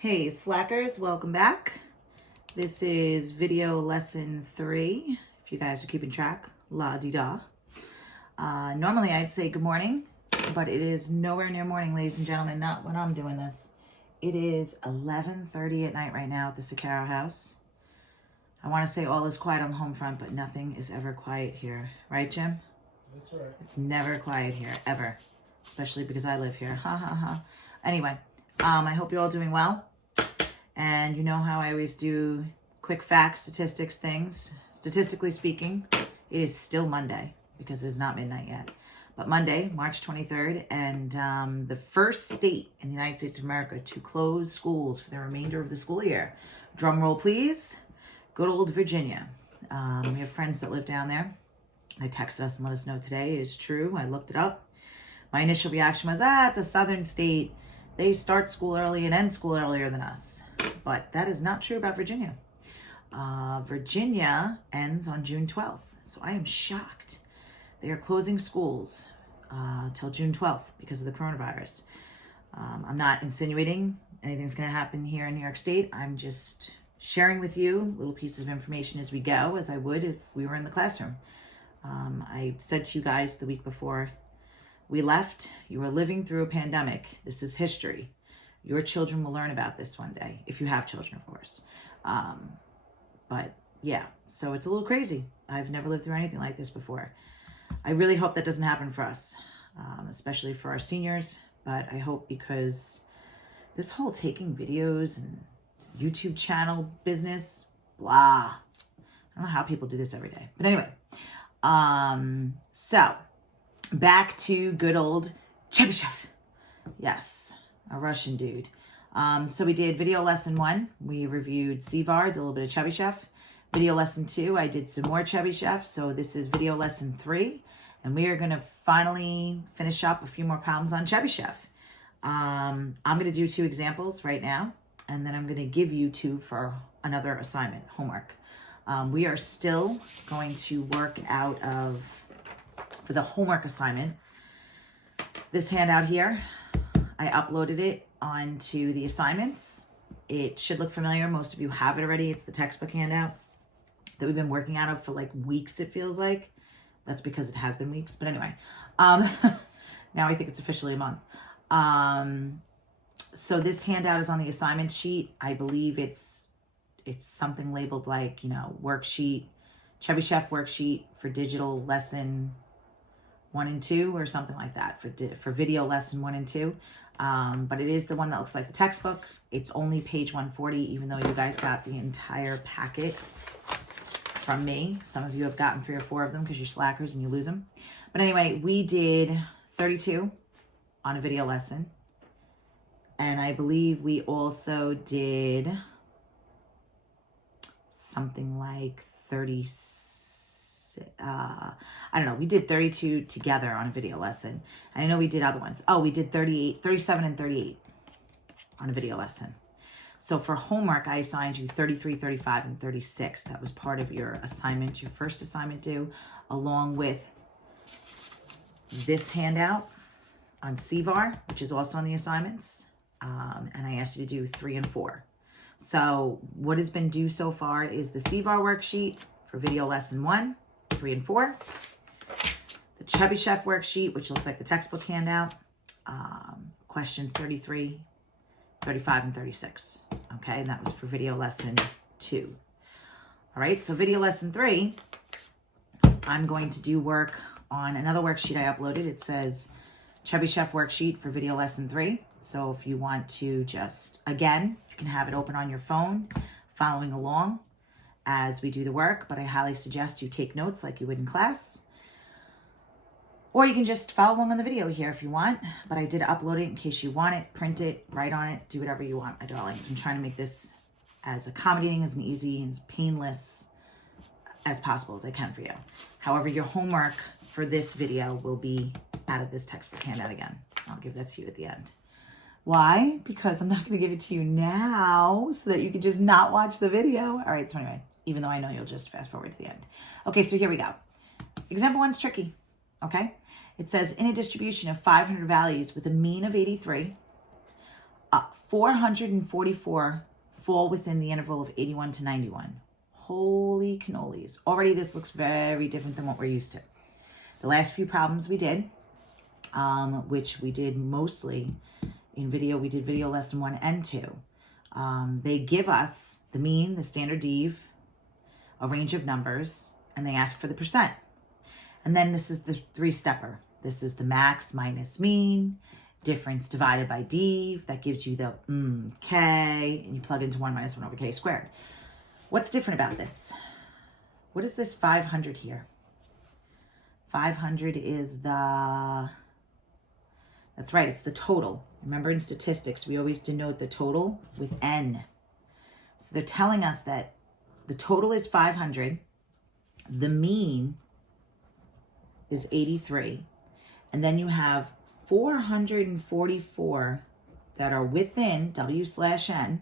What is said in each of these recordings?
Hey slackers, welcome back. This is video lesson 3. If you guys are keeping track, la-di-da. Normally I'd say good morning, but it is nowhere near morning, ladies and gentlemen, not when I'm doing this. It is 11:30 at night right now at the Sakaro house. I want to say all is quiet on the home front, but nothing is ever quiet here. Right, Jim? That's right. It's never quiet here, ever. Especially because I live here. Ha ha ha. Anyway, I hope you're all doing well. And you know how I always do quick facts, statistics, things. Statistically speaking, it is still Monday because it is not midnight yet. But Monday, March 23rd, and the first state in the United States of America to close schools for the remainder of the school year. Drum roll, please. Good old Virginia. We have friends that live down there. They texted us and let us know today. It is true. I looked it up. My initial reaction was, it's a southern state. They start school early and end school earlier than us. But that is not true about Virginia. Virginia ends on June 12th. So I am shocked. They are closing schools till June 12th because of the coronavirus. I'm not insinuating anything's going to happen here in New York State. I'm just sharing with you little pieces of information as we go, as I would if we were in the classroom. I said to you guys the week before we left, you are living through a pandemic. This is history. Your children will learn about this one day, if you have children, of course. But yeah, so it's a little crazy. I've never lived through anything like this before. I really hope that doesn't happen for us, especially for our seniors. But I hope, because this whole taking videos and YouTube channel business, blah. I don't know how people do this every day. But anyway, so back to good old Chebyshev. Yes, a Russian dude. So we did video lesson 1. We reviewed Sevar, did a little bit of Chebyshev. Video lesson 2, I did some more Chebyshev. So this is video lesson 3. And we are going to finally finish up a few more problems on Chebyshev. I'm going to do 2 examples right now. And then I'm going to give you 2 for another assignment, homework. We are still going to work out of, for the homework assignment, this handout here. I uploaded it onto the assignments. It should look familiar. Most of you have it already. It's the textbook handout that we've been working out of for like weeks, it feels like. That's because it has been weeks. But anyway, now I think it's officially a month. So this handout is on the assignment sheet. I believe it's something labeled like, worksheet, Chebyshev worksheet for digital lesson 1 and 2 or something like that, for video lesson 1 and 2. But it is the one that looks like the textbook. It's only page 140, even though you guys got the entire packet from me. Some of you have gotten 3 or 4 of them because you're slackers and you lose them. But anyway, we did 32 on a video lesson. And I believe we also did something like 36. I don't know. We did 32 together on a video lesson. And I know we did other ones. Oh, we did 37 and 38 on a video lesson. So for homework, I assigned you 33, 35, and 36. That was part of your assignment, your first assignment due, along with this handout on Sevar, which is also on the assignments. And I asked you to do 3 and 4. So what has been due so far is the Sevar worksheet for video lesson 1, 3 and 4. The Chebyshev worksheet, which looks like the textbook handout. Questions 33, 35, and 36. Okay, and that was for video lesson 2. All right, so video lesson 3, I'm going to do work on another worksheet I uploaded. It says Chebyshev worksheet for video lesson 3. So if you want to just, again, you can have it open on your phone, following along as we do the work, but I highly suggest you take notes like you would in class. Or you can just follow along on the video here if you want, but I did upload it in case you want it, print it, write on it, do whatever you want, my darlings. I'm trying to make this as accommodating, as easy, as painless as possible as I can for you. However, your homework for this video will be out of this textbook handout again. I'll give that to you at the end. Why? Because I'm not going to give it to you now so that you can just not watch the video. All right, so anyway, even though I know you'll just fast forward to the end. Okay, so here we go. Example 1's tricky, okay? It says, in a distribution of 500 values with a mean of 83, 444 fall within the interval of 81 to 91. Holy cannolis. Already this looks very different than what we're used to. The last few problems we did, which we did mostly in video, we did video lesson 1 and 2. They give us the mean, the standard dev, a range of numbers, and they ask for the percent. And then this is the 3-stepper. This is the max minus mean, difference divided by dev. That gives you the k, and you plug into 1 minus 1 over k squared. What's different about this? What is this 500 here? 500 is that's right, it's the total. Remember in statistics, we always denote the total with n. So they're telling us that the total is 500, the mean is 83, and then you have 444 that are within W/N,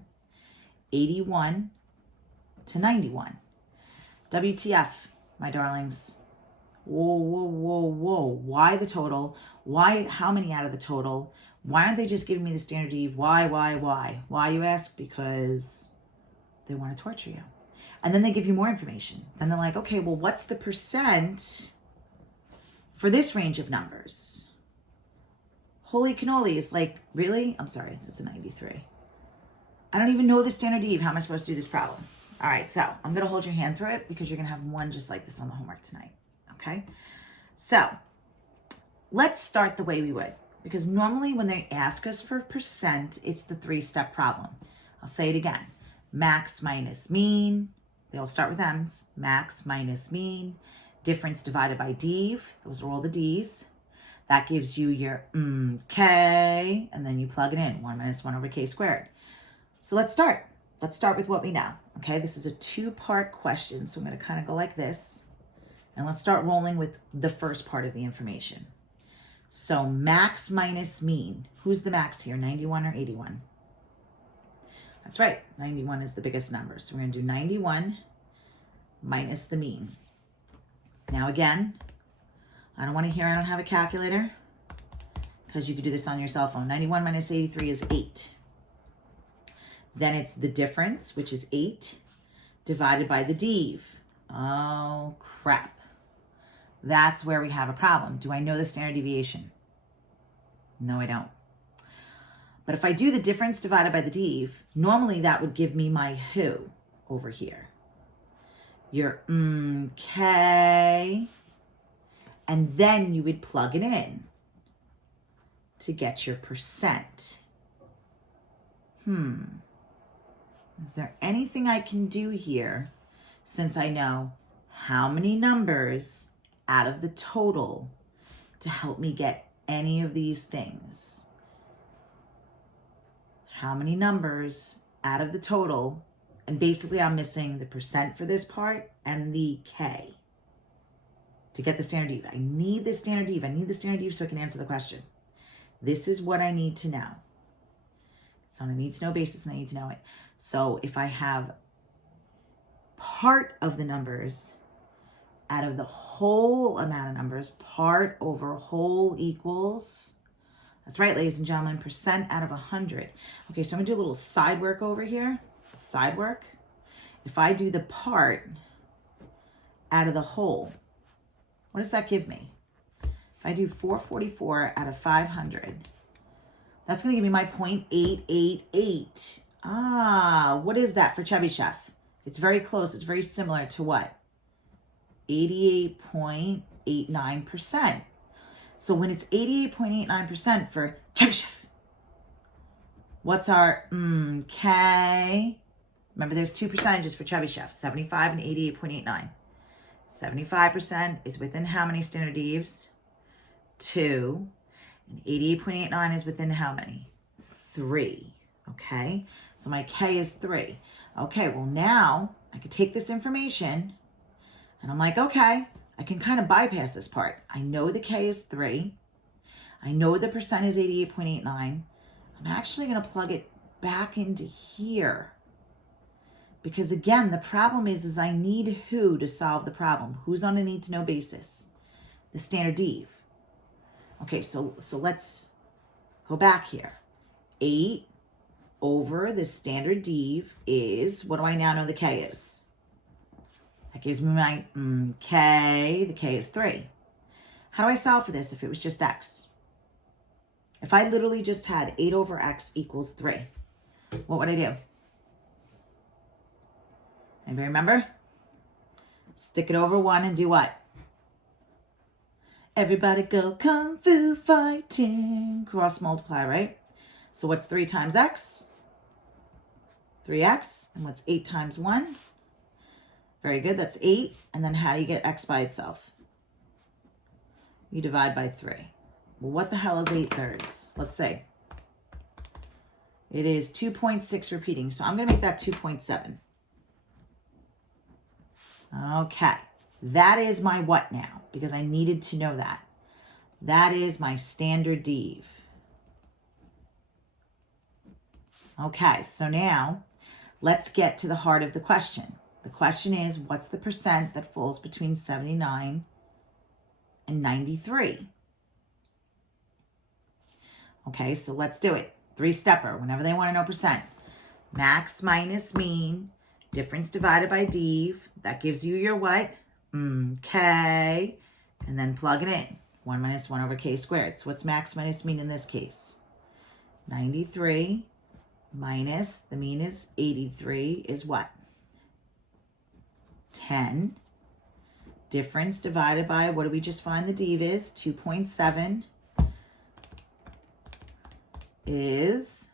81 to 91. WTF, my darlings. Whoa, whoa, whoa, whoa. Why the total? Why, how many out of the total? Why aren't they just giving me the standard dev? Why? Why, you ask? Because they want to torture you. And then they give you more information. And they're like, okay, well, what's the percent for this range of numbers? Holy cannoli, it's like, really? I'm sorry, that's a 93. I don't even know the standard dev. How am I supposed to do this problem? All right, so I'm going to hold your hand through it because you're going to have one just like this on the homework tonight. Okay, so let's start the way we would, because normally when they ask us for percent, it's the 3-step problem. I'll say it again. Max minus mean, they all start with M's. Max minus mean, difference divided by dev, those are all the D's. That gives you your k, and then you plug it in, 1 minus 1 over k squared. So let's start. Let's start with what we know. Okay, this is a 2-part question, so I'm going to kind of go like this. And let's start rolling with the first part of the information. So max minus mean. Who's the max here, 91 or 81? That's right, 91 is the biggest number. So we're going to do 91 minus the mean. Now again, I don't want to hear I don't have a calculator, because you could do this on your cell phone. 91 minus 83 is 8. Then it's the difference, which is 8, divided by the dev. Oh, crap. That's where we have a problem. Do I know the standard deviation? No, I don't. But if I do the difference divided by the dev, normally that would give me my who over here. Your k, and then you would plug it in to get your percent. Is there anything I can do here, since I know how many numbers out of the total to help me get any of these things? How many numbers out of the total? And basically I'm missing the percent for this part and the k to get the standard dev. I need the standard dev. I need the standard dev so I can answer the question. This is what I need to know. It's on a need-to-know basis, and I need to know it. So if I have part of the numbers out of the whole amount of numbers, part over whole equals, that's right, ladies and gentlemen, percent out of 100. Okay, so I'm gonna do a little side work over here. Side work. If I do the part out of the whole, what does that give me? If I do 444 out of 500, that's going to give me my 0.888. Ah, what is that for Chebyshev? It's very close. It's very similar to what? 88.89%. So when it's 88.89% for Chebyshev, what's our K? Remember, there's 2 percentages for Chebyshev, 75 and 88.89. 75% is within how many standard devs? 2. And 88.89 is within how many? 3. Okay, so my K is 3. Okay, well now I could take this information and I'm like, okay, I can kind of bypass this part. I know the K is 3. I know the percent is 88.89. I'm actually going to plug it back into here. Because again, the problem is I need who to solve the problem. Who's on a need-to-know basis? The standard dev. Okay, so let's go back here. 8 over the standard dev is, what do I now know the k is? That gives me my k. The k is 3. How do I solve for this if it was just x? If I literally just had 8 over x equals 3, what would I do? Anybody remember? Stick it over 1 and do what? Everybody go kung fu fighting. Cross multiply, right? So what's 3 times x? 3x. And what's 8 times 1? Very good, that's 8. And then how do you get x by itself? You divide by 3. Well, what the hell is 8/3? Let's say. It is 2.6 repeating, so I'm going to make that 2.7. Okay, that is my what now? Because I needed to know that. That is my standard dev. Okay, so now let's get to the heart of the question. The question is, what's the percent that falls between 79 and 93? Okay, so let's do it. 3-stepper, whenever they want to know percent. Max minus mean, difference divided by dev. That gives you your what? K. And then plug it in. 1 minus 1 over k squared. So what's max minus mean in this case? 93 minus, the mean is 83, is what? 10. Difference divided by, what did we just find the dev is? 2.7 is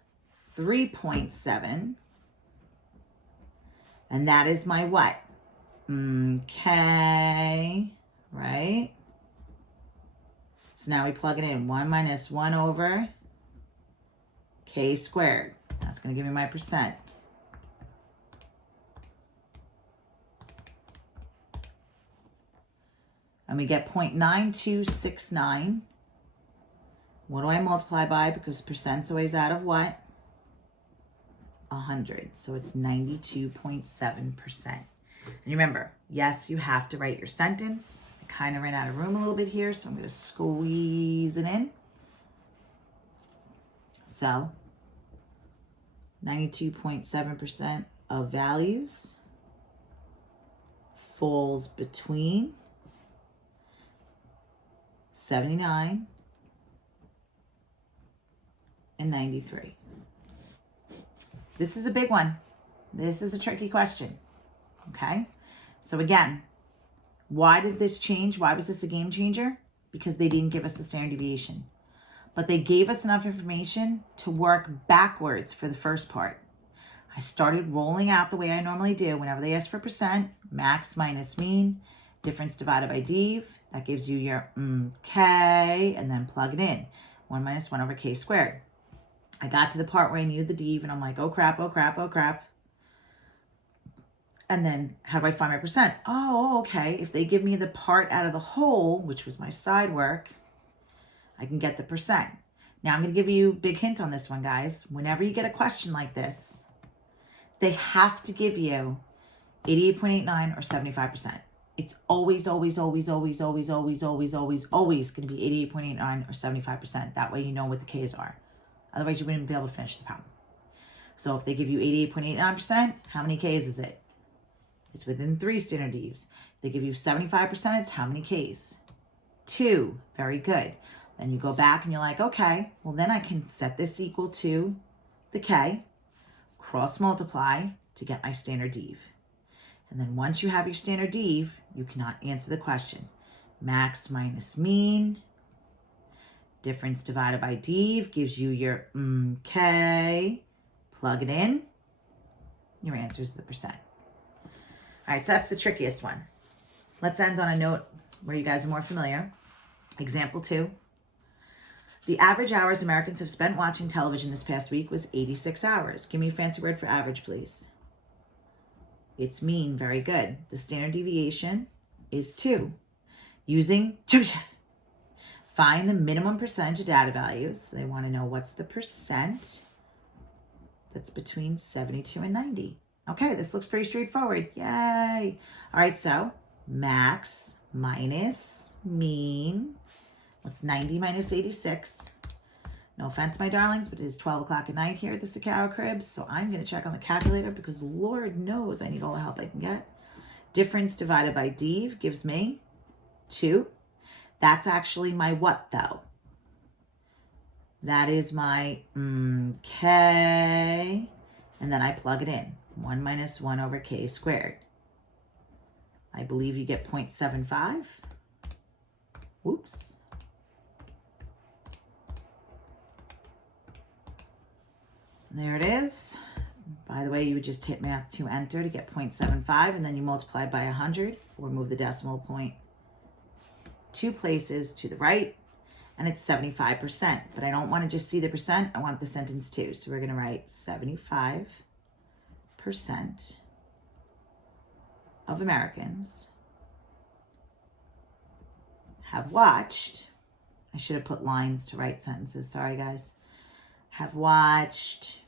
3.7. And that is my what? K, right? So now we plug it in. 1 minus 1 over k squared. That's going to give me my percent. And we get 0.9269. What do I multiply by? Because percent's always out of what? 100. So it's 92.7%. And remember, yes, you have to write your sentence. I kind of ran out of room a little bit here, so I'm going to squeeze it in. So 92.7% of values falls between 79 and 93. This is a big one. This is a tricky question. Okay? So again, why did this change? Why was this a game changer? Because they didn't give us the standard deviation. But they gave us enough information to work backwards for the first part. I started rolling out the way I normally do. Whenever they ask for percent, max minus mean, difference divided by dev. That gives you your k, and then plug it in. 1 minus 1 over k squared. I got to the part where I needed the dev, and I'm like, oh crap, oh crap, oh crap. And then how do I find my percent? Oh, okay. If they give me the part out of the whole, which was my side work, I can get the percent. Now I'm going to give you a big hint on this one, guys. Whenever you get a question like this, they have to give you 88.89 or 75%. It's always, always, always, always, always, always, always, always, always going to be 88.89 or 75%. That way you know what the K's are. Otherwise, you wouldn't be able to finish the problem. So if they give you 88.89%, how many K's is it? It's within 3 standard devs. If they give you 75%, it's how many K's? 2. Very good. Then you go back and you're like, okay, well then I can set this equal to the K, cross multiply to get my standard dev. And then once you have your standard dev, you cannot answer the question. Max minus mean, difference divided by dev gives you your K, plug it in, your answer is the percent. All right, so that's the trickiest one. Let's end on a note where you guys are more familiar. Example 2. The average hours Americans have spent watching television this past week was 86 hours. Give me a fancy word for average, please. It's mean. Very good. The standard deviation is 2. Using Chebyshev. Find the minimum percentage of data values. So they want to know what's the percent that's between 72 and 90. Okay, this looks pretty straightforward. Yay. All right, so max minus mean. What's 90 minus 86? No offense, my darlings, but it is 12 o'clock at night here at the Sakaro Cribs, so I'm going to check on the calculator because Lord knows I need all the help I can get. Difference divided by div gives me 2. That's actually my what, though? That is my k, and then I plug it in. 1 minus 1 over k squared. I believe you get 0.75. Whoops. There it is. By the way, you would just hit math to enter to get 0.75, and then you multiply by 100 or move the decimal point 2 places to the right, and it's 75%. But I don't want to just see the percent. I want the sentence too. So we're going to write 75% of Americans have watched, I should have put lines to write sentences. Sorry, guys. Have watched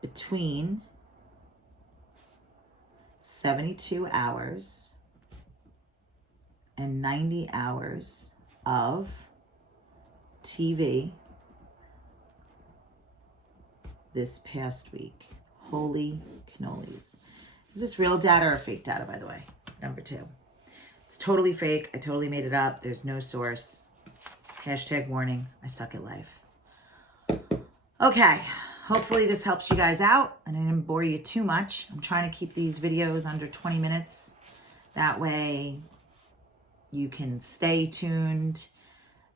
between 72 hours and 90 hours of TV this past week. Holy cannolis. Is this real data or fake data, by the way? Number 2. It's totally fake. I totally made it up. There's no source. Hashtag warning. I suck at life. Okay. Hopefully this helps you guys out and I didn't bore you too much. I'm trying to keep these videos under 20 minutes. That way you can stay tuned,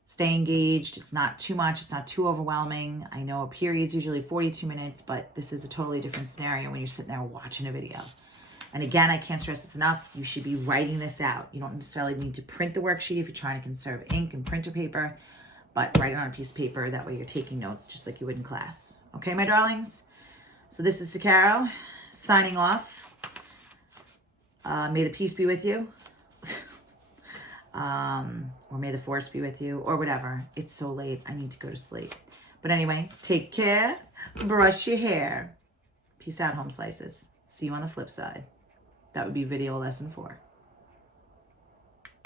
stay engaged. It's not too much. It's not too overwhelming. I know a period's usually 42 minutes, but this is a totally different scenario when you're sitting there watching a video. And again, I can't stress this enough. You should be writing this out. You don't necessarily need to print the worksheet if you're trying to conserve ink and printer paper, but write it on a piece of paper. That way you're taking notes just like you would in class. Okay, my darlings? So this is Sakaro signing off. May the peace be with you. Or may the force be with you, or whatever. It's so late. I need to go to sleep. But anyway, take care. Brush your hair. Peace out, home slices. See you on the flip side. That would be video lesson 4.